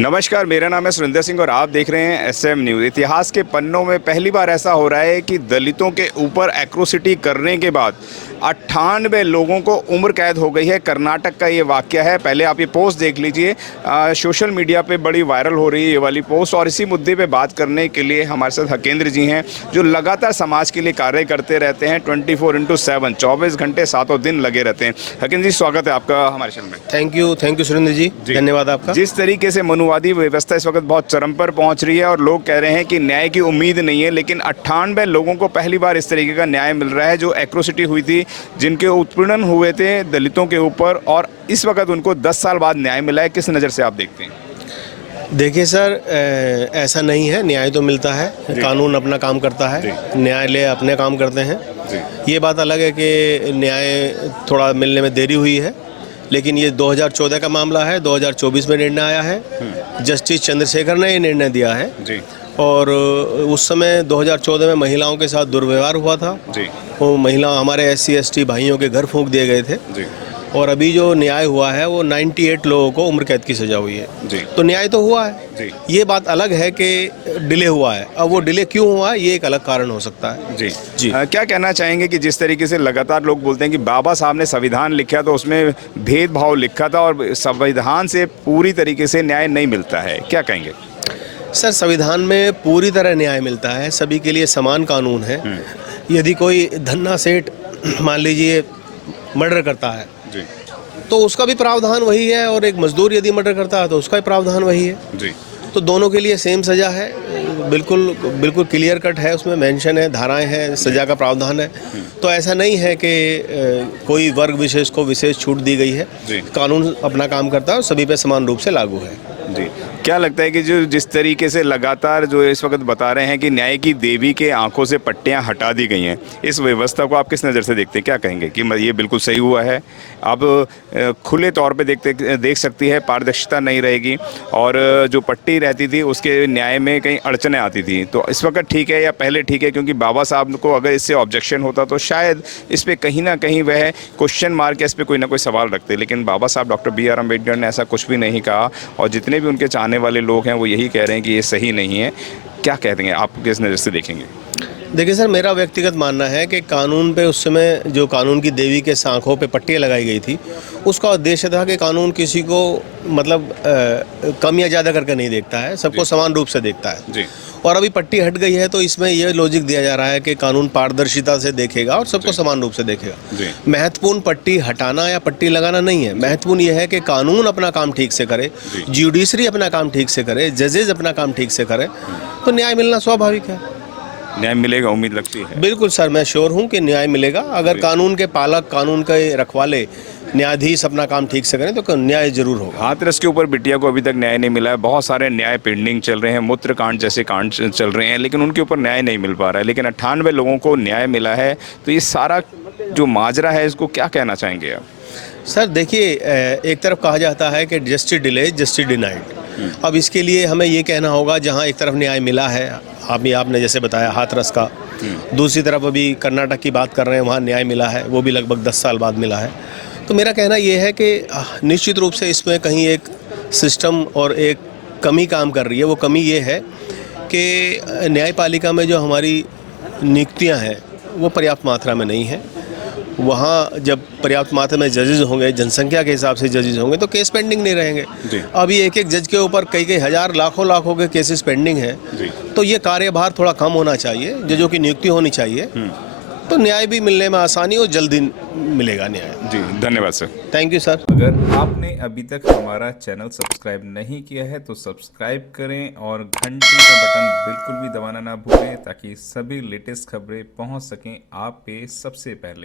नमस्कार, मेरा नाम है सुरेंद्र सिंह और आप देख रहे हैं एसएम न्यूज़। इतिहास के पन्नों में पहली बार ऐसा हो रहा है कि दलितों के ऊपर एट्रोसिटी करने के बाद 98 लोगों को उम्र कैद हो गई है। कर्नाटक का ये वाक़या है। पहले आप ये पोस्ट देख लीजिए। सोशल मीडिया पे बड़ी वायरल हो रही है ये वाली पोस्ट। और इसी मुद्दे पे बात करने के लिए हमारे साथ हकेंद्र जी हैं, जो लगातार समाज के लिए कार्य करते रहते हैं। 24/7 24 घंटे 7 दिन लगे रहते हैं। हकेंद्र जी, स्वागत है आपका हमारे चैनल में। थैंक यू सुरेंद्र जी, धन्यवाद आपका। जिस तरीके से मनुवादी व्यवस्था इस वक्त बहुत चरम पर पहुंच रही है और लोग कह रहे हैं कि न्याय की उम्मीद नहीं है, लेकिन 98 लोगों को पहली बार इस तरीके का न्याय मिल रहा है। जो एट्रोसिटी हुई थी, जिनके उत्पीड़न हुए थे दलितों के ऊपर, और इस वक्त उनको 10 साल बाद न्याय मिला है। किस नज़र से आप देखते हैं? देखिए सर, ऐसा नहीं है। न्याय तो मिलता है, कानून अपना काम करता है, न्यायालय अपने काम करते हैं। ये बात अलग है कि न्याय थोड़ा मिलने में देरी हुई है, लेकिन ये 2014 का मामला है। 2024 में निर्णय आया है। जस्टिस चंद्रशेखर ने ये निर्णय दिया है जी। और उस समय 2014 में महिलाओं के साथ दुर्व्यवहार हुआ था जी। वो महिला हमारे SC ST भाइयों के घर फूंक दिए गए थे जी। और अभी जो न्याय हुआ है वो 98 लोगों को उम्र कैद की सज़ा हुई है। जी। तो न्याय तो हुआ है। जी। ये बात अलग है कि डिले हुआ है। अब वो डिले क्यों हुआ है, ये एक अलग कारण हो सकता है। जी। जी। क्या कहना चाहेंगे कि जिस तरीके से लगातार लोग बोलते हैं कि बाबा साहब ने संविधान लिखा तो उसमें भेदभाव लिखा था और संविधान से पूरी तरीके से न्याय नहीं मिलता है, क्या कहेंगे? सर, संविधान में पूरी तरह न्याय मिलता है, सभी के लिए समान कानून है। यदि कोई धन्ना सेठ मान लीजिए मर्डर करता है, जी। तो उसका भी प्रावधान वही है, और एक मजदूर यदि मर्डर करता है तो उसका भी प्रावधान वही है। जी। तो दोनों के लिए सेम सज़ा है। बिल्कुल बिल्कुल क्लियर कट है, उसमें मेंशन है, धाराएं हैं, सज़ा का प्रावधान है। तो ऐसा नहीं है कि कोई वर्ग विशेष को विशेष छूट दी गई है। कानून अपना काम करता है और सभी पे समान रूप से लागू है। जी। क्या लगता है कि जो जिस तरीके से लगातार जो इस वक्त बता रहे हैं कि न्याय की देवी के आंखों से पट्टियां हटा दी गई हैं, इस व्यवस्था को आप किस नज़र से देखते हैं? क्या कहेंगे कि ये बिल्कुल सही हुआ है? अब खुले तौर पे देख सकती है, पारदर्शिता नहीं रहेगी, और जो पट्टी रहती थी उसके न्याय में कई अड़चनें आती थी। तो इस वक्त ठीक है या पहले ठीक है? क्योंकि बाबा साहब को अगर इससे ऑब्जेक्शन होता तो शायद इस पर कहीं ना कहीं वह क्वेश्चन मार्क, इस पर कोई ना कोई सवाल रखते, लेकिन बाबा साहब डॉक्टर BR अम्बेडकर ने ऐसा कुछ भी नहीं कहा, और जितने भी उनके चाहने वाले लोग हैं वो यही कह रहे हैं कि ये सही नहीं है। क्या कहते हैं आप, किस नज़र से देखेंगे? देखिए सर, मेरा व्यक्तिगत मानना है कि कानून पे उस समय जो कानून की देवी के आंखों पे पट्टियाँ लगाई गई थी, उसका उद्देश्य था कि कानून किसी को मतलब कम या ज़्यादा करके नहीं देखता है, सबको समान रूप से देखता है। जी। और अभी पट्टी हट गई है तो इसमें यह लॉजिक दिया जा रहा है कि कानून पारदर्शिता से देखेगा और सबको समान रूप से देखेगा। महत्वपूर्ण पट्टी हटाना या पट्टी लगाना नहीं है, महत्वपूर्ण यह है कि कानून अपना काम ठीक से करे, जुडिशरी अपना काम ठीक से करे, जजेज अपना काम ठीक से करे, तो न्याय मिलना स्वाभाविक है। न्याय मिलेगा, उम्मीद लगती है? बिल्कुल सर, मैं श्योर हूँ कि न्याय मिलेगा। अगर कानून के पालक, कानून के रखवाले, न्यायाधीश अपना काम ठीक से करें तो न्याय जरूर होगा। हाथरस के ऊपर बिटिया को अभी तक न्याय नहीं मिला है। बहुत सारे न्याय पेंडिंग चल रहे हैं, मूत्र कांड जैसे कांड चल रहे हैं, लेकिन उनके ऊपर न्याय नहीं मिल पा रहा है। लेकिन 98 लोगों को न्याय मिला है। तो ये सारा जो माजरा है, इसको क्या कहना चाहेंगे आप? सर देखिए, एक तरफ कहा जाता है कि जस्टिस डिले जस्टिस डिनाइड। अब इसके लिए हमें ये कहना होगा, जहाँ एक तरफ न्याय मिला है, आपने जैसे बताया हाथरस का, दूसरी तरफ अभी कर्नाटक की बात कर रहे हैं, वहाँ न्याय मिला है, वो भी लगभग 10 साल बाद मिला है। तो मेरा कहना ये है कि निश्चित रूप से इसमें कहीं एक सिस्टम और एक कमी काम कर रही है। वो कमी ये है कि न्यायपालिका में जो हमारी नियुक्तियाँ हैं वो पर्याप्त मात्रा में नहीं है। वहाँ जब पर्याप्त मात्रा में जजेज होंगे, जनसंख्या के हिसाब से जजेज होंगे, तो केस पेंडिंग नहीं रहेंगे। अभी एक एक जज के ऊपर कई हज़ार लाखों के केसेस पेंडिंग हैं। तो ये कार्यभार थोड़ा कम होना चाहिए, जजों की नियुक्ति होनी चाहिए, तो न्याय भी मिलने में आसानी और जल्दी मिलेगा न्याय। जी, धन्यवाद सर। Thank you sir. अगर आपने अभी तक हमारा चैनल सब्सक्राइब नहीं किया है तो सब्सक्राइब करें और घंटी का बटन बिल्कुल भी दबाना ना भूलें, ताकि सभी लेटेस्ट खबरें पहुंच सकें आप पे सबसे पहले।